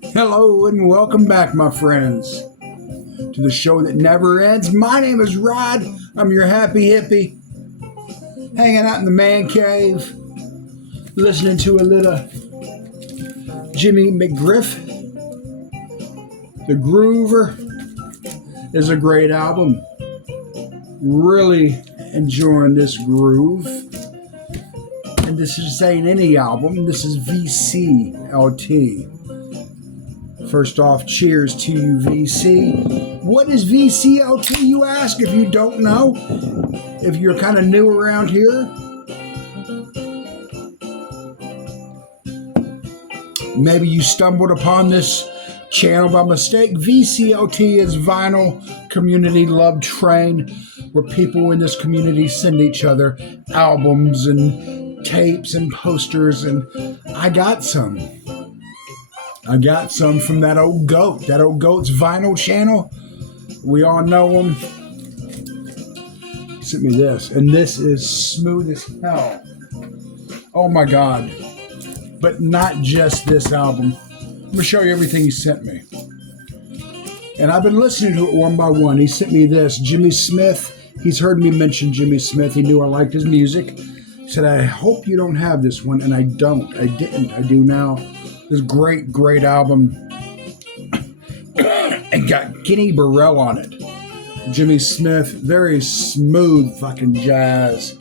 Hello and welcome back, my friends, to the show that never ends. My name is Rod. I'm your happy hippie, hanging out in the man cave, listening to a little Jimmy McGriff. The Groover is a great album. Really enjoying this groove. And this ain't any album. This is VCLT. First off, cheers to you, VC. What is VCLT, you ask, if you don't know? If you're kind of new around here? Maybe you stumbled upon this channel by mistake. VCLT is Vinyl Community Love Train, where people in this community send each other albums and tapes and posters, and I got some from that old goat. That old goat's vinyl channel. We all know him. He sent me this, and this is smooth as hell. Oh my God. But not just this album. I'm going to show you everything he sent me. And I've been listening to it one by one. He sent me this, Jimmy Smith. He's heard me mention Jimmy Smith. He knew I liked his music. He said, I hope you don't have this one. And I don't. I didn't. I do now. This great album. And got Kenny Burrell on it. Jimmy Smith, very smooth fucking jazz.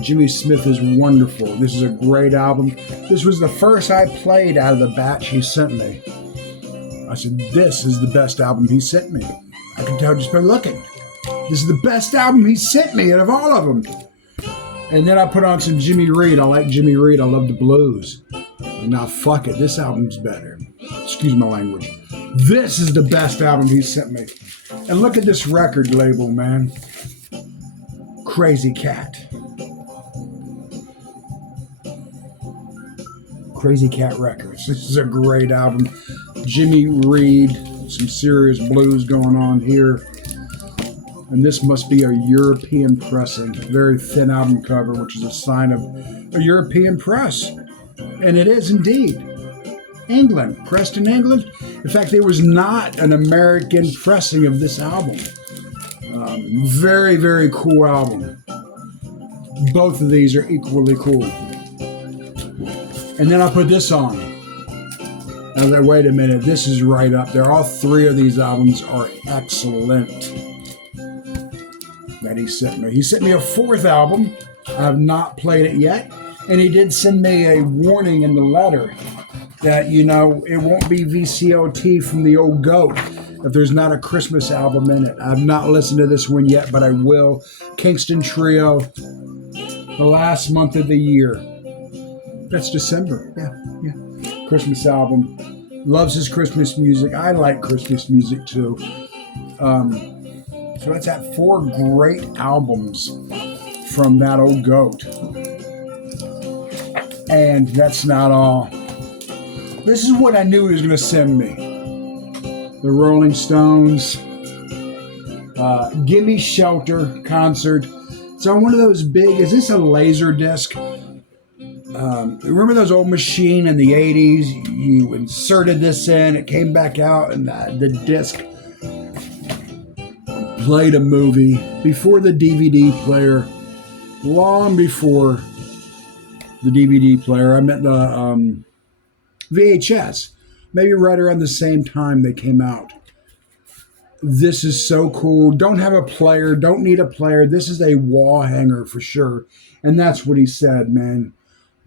Jimmy Smith is wonderful. This is a great album. This was the first I played out of the batch he sent me. I said, this is the best album he sent me. I can tell just by looking. This is the best album he sent me out of all of them. And then I put on some Jimmy Reed. I like Jimmy Reed. I love the blues. Now, fuck it. This album's better. Excuse my language. This is the best album he sent me. And look at this record label, man. Crazy Cat. Crazy Cat Records. This is a great album. Jimmy Reed. Some serious blues going on here. And this must be a European pressing. Very thin album cover, which is a sign of a European press. And it is indeed. England, pressed in England. In fact, there was not an American pressing of this album. Very cool album. Both of these are equally cool. And then I put this on. I was like, wait a minute, this is right up there. All three of these albums are excellent. That he sent me. He sent me a fourth album. I have not played it yet. And he did send me a warning in the letter that, it won't be VCLT from the old goat if there's not a Christmas album in it. I've not listened to this one yet, but I will. Kingston Trio, the last month of the year. That's December. Yeah. Christmas album. Loves his Christmas music. I like Christmas music too. So it's at 4 great albums from that old goat. And that's not all. This is what I knew he was going to send me. The Rolling Stones, Gimme Shelter concert. It's on one of those big, is this a laser disc? Remember those old machine in the 80s? You inserted this in, it came back out, and the disc played a movie before the DVD player, long before the DVD player. I meant the VHS, maybe right around the same time they came out. This is so cool. Don't have a player, don't need a player. This is a wall hanger for sure. And that's what he said, man.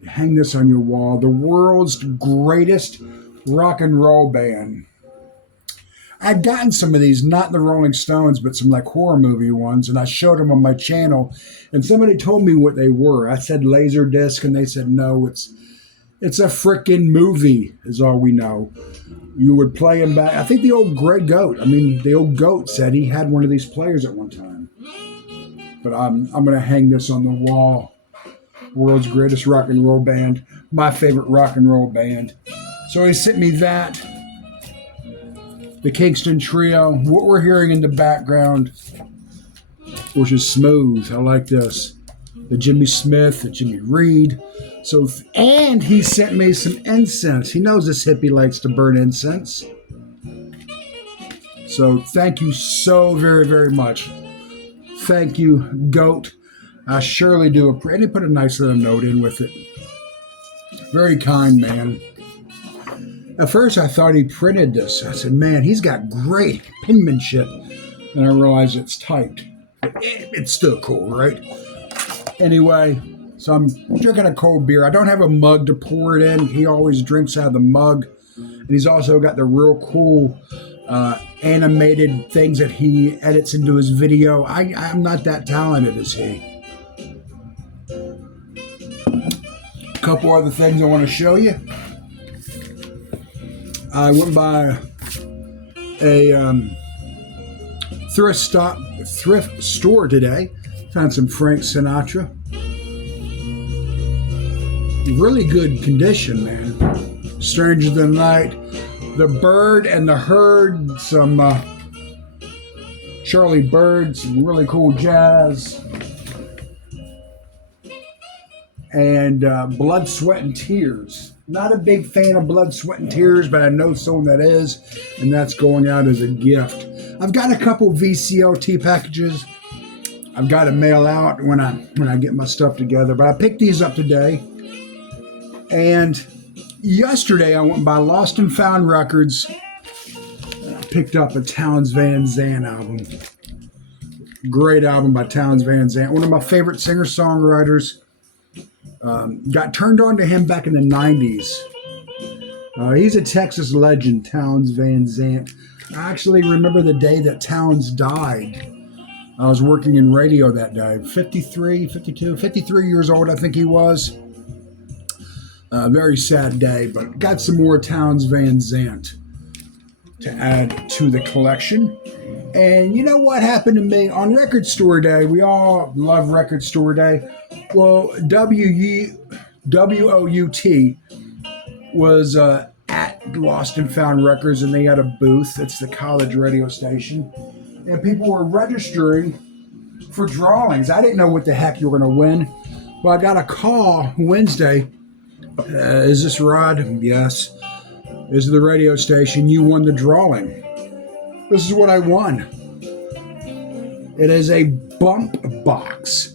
Hang this on your wall. The world's greatest rock and roll band. I'd gotten some of these, not the Rolling Stones, but some like horror movie ones, and I showed them on my channel, and somebody told me what they were. I said Laserdisc, and they said, no, it's a frickin' movie, is all we know. You would play them back. I think the old goat said he had one of these players at one time. But I'm going to hang this on the wall. World's greatest rock and roll band. My favorite rock and roll band. So he sent me that. The Kingston Trio. What we're hearing in the background, which is smooth. I like this. the Jimmy Smith, the Jimmy Reed. So, and he sent me some incense. He knows this hippie likes to burn incense. So thank you so very, very much. Thank you, Goat. I surely do appreciate it. And he put a nice little note in with it. Very kind man. At first I thought he printed this. I said, man, he's got great penmanship. And I realized it's typed. But it's still cool, right? Anyway, so I'm drinking a cold beer. I don't have a mug to pour it in. He always drinks out of the mug. And he's also got the real cool animated things that he edits into his video. I'm not that talented as he. A couple other things I want to show you. I went by a thrift store today. Found some Frank Sinatra. Really good condition, man. Stranger Than Night. The Bird and the Herd. Some Charlie Bird. Some really cool jazz. And Blood, Sweat, and Tears. Not a big fan of Blood, Sweat, and Tears, but I know someone that is, and that's going out as a gift. I've got a couple VCLT packages I've got to mail out when I get my stuff together, but I picked these up today. And yesterday I went by Lost and Found Records. And I picked up a Townes Van Zandt album. Great album by Townes Van Zandt. One of my favorite singer-songwriters. Got turned on to him back in the 90s. He's a Texas legend, Townes Van Zandt. I actually remember the day that Townes died. I was working in radio that day. 53 years old, I think he was. Very sad day, but got some more Townes Van Zandt to add to the collection. And you know what happened to me on Record Store Day? We all love Record Store Day. Well, WOUT was at Lost and Found Records, and they had a booth. It's the college radio station. And people were registering for drawings. I didn't know what the heck you were going to win. Well, I got a call Wednesday. Is this Rod? Yes. This is the radio station. You won the drawing. This is what I won. It is a bump box.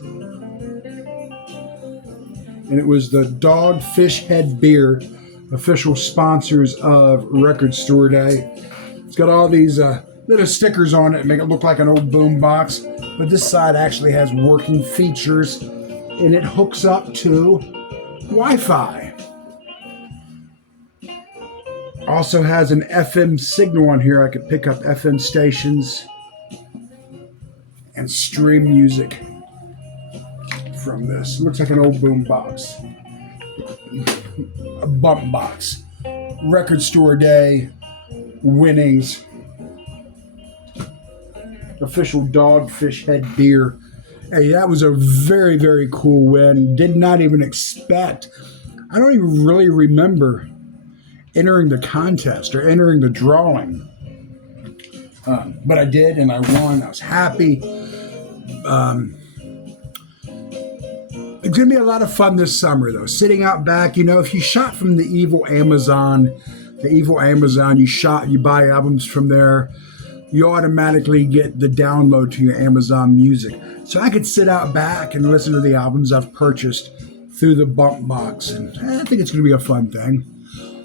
And it was the Dogfish Head Beer, official sponsors of Record Store Day. It's got all these little stickers on it, make it look like an old boom box. But this side actually has working features, and it hooks up to Wi-Fi. Also has an FM signal on here. I could pick up FM stations and stream music from this. Looks like an old boom box. A bump box. Record Store Day winnings. Official Dogfish Head Beer. Hey, that was a very, very cool win. Did not even expect. I don't even really remember entering the contest or entering the drawing. But I did, and I won. I was happy. It's going to be a lot of fun this summer, though. Sitting out back, if you shop from the evil Amazon, you buy albums from there, you automatically get the download to your Amazon Music. So I could sit out back and listen to the albums I've purchased through the bump box. And I think it's going to be a fun thing.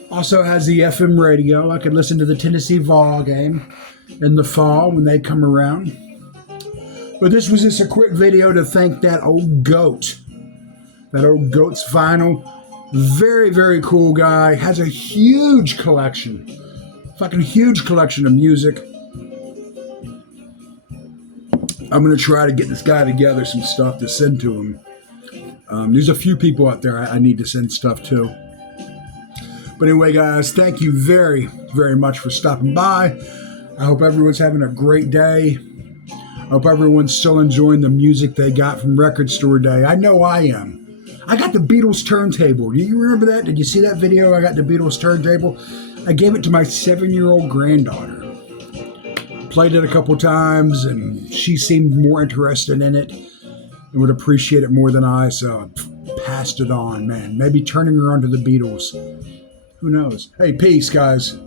Also has the FM radio. I could listen to the Tennessee Vol game in the fall when they come around. But this was just a quick video to thank that old goat. That old Goat's Vinyl. Very, very cool guy. Has a huge collection. Fucking huge collection of music. I'm going to try to get this guy together some stuff to send to him. There's a few people out there I need to send stuff to. But anyway, guys, thank you very, very much for stopping by. I hope everyone's having a great day. I hope everyone's still enjoying the music they got from Record Store Day. I know I am. I got the Beatles turntable. Do you remember that? Did you see that video? I got the Beatles turntable. I gave it to my 7-year-old granddaughter. Played it a couple times, and she seemed more interested in it. and would appreciate it more than I, so I passed it on, man. Maybe turning her on to the Beatles. Who knows? Hey, peace, guys.